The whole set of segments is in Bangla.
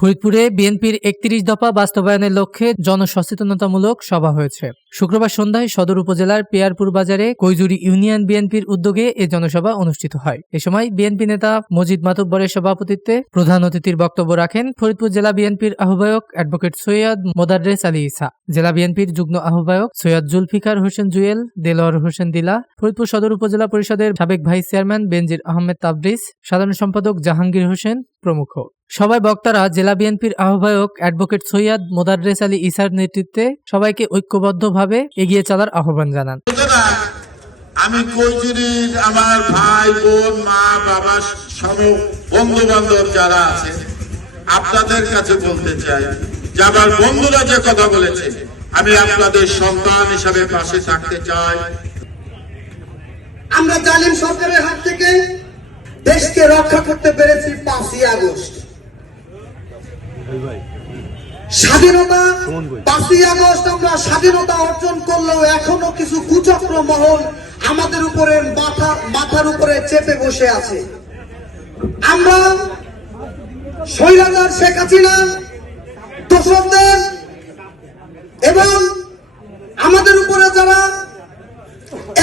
ফরিদপুরে বিএনপির ৩১ দফা বাস্তবায়নের লক্ষ্যে জনসচেতনতামূলক সভা হয়েছে। শুক্রবার সন্ধ্যায় সদর উপজেলার পেয়ারপুর বাজারে কৈজুরি ইউনিয়ন বিএনপির উদ্যোগে এ জনসভা অনুষ্ঠিত হয়। এ সময় বিএনপি নেতা মজিদ মাতুব্বরের সভাপতিত্বে প্রধান অতিথির বক্তব্য রাখেন ফরিদপুর জেলা বিএনপির আহ্বায়ক অ্যাডভোকেট সৈয়দ মোদাররেস আলী ঈসা, জেলা বিএনপির যুগ্ম আহ্বায়ক সৈয়দ জুলফিকার হোসেন জুয়েল, দেলোয়ার হোসেন দিলা, ফরিদপুর সদর উপজেলা পরিষদের সাবেক ভাইস চেয়ারম্যান বেনজির আহমেদ তাবরিজ, সাধারণ সম্পাদক জাহাঙ্গীর হোসেন প্রমুখ। সভায় বক্তারা জেলা বিএনপির আহ্বায়ক অ্যাডভোকেট সৈয়দ মোদাররেস আলী ঈসার নেতৃত্বে সবাইকে ঐক্যবদ্ধভাবে এগিয়ে চলার আহ্বান জানান। আমি কৈজুরির আমার ভাই বোন মা বাবা সহ বন্ধু বান্ধব যারা আছে আপনাদের কাছে বলতে চাই যে আমার বন্ধুরা যে কথা বলেছে আমি আপনাদের সন্তান হিসাবে পাশে থাকতে চাই। আমরা জালিম সরকারের হাত থেকে দেশকে রক্ষা করতে পেরেছি 5ই আগস্ট। স্বাধীনতা 5ই আগস্ট আমরা স্বাধীনতা অর্জন করলেও এখনো কিছু কুচক্র মহল আমাদের উপরে মাথার উপরে চেপে বসে আছে। আমরা স্বৈরাচার শেখ হাসিনা দোসরদের এবং আমাদের উপরে যারা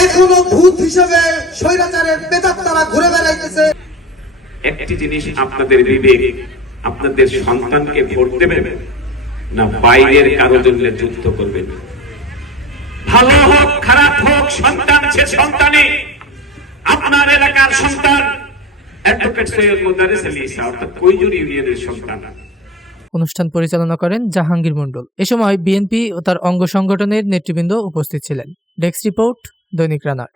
এখনো ভূত হিসেবে স্বৈরাচারের প্রেতাত্মারা ঘুরে বেড়াইতেছে। একটি জিনিস আপনাদের বিবেক, আপনাদের সন্তানকে ভোট দেবেন না বাইরের কারো জন্য যুদ্ধ করবেন? ভালো হোক খারাপ হোক সন্তান সে সন্তানই। আপনার এলাকার সন্তান অ্যাডভোকেট সৈয়দ মোদাররেস আলী ঈসা অর্থাৎ কৈজুরি ইউনিয়নের সন্তান। অনুষ্ঠান পরিচালনা করেন জাহাঙ্গীর মণ্ডল। এ সময় বিএনপি ও তার অঙ্গ সংগঠনের নেতৃবৃন্দ উপস্থিত ছিলেন। ডেস্ক রিপোর্ট, দৈনিক রানার।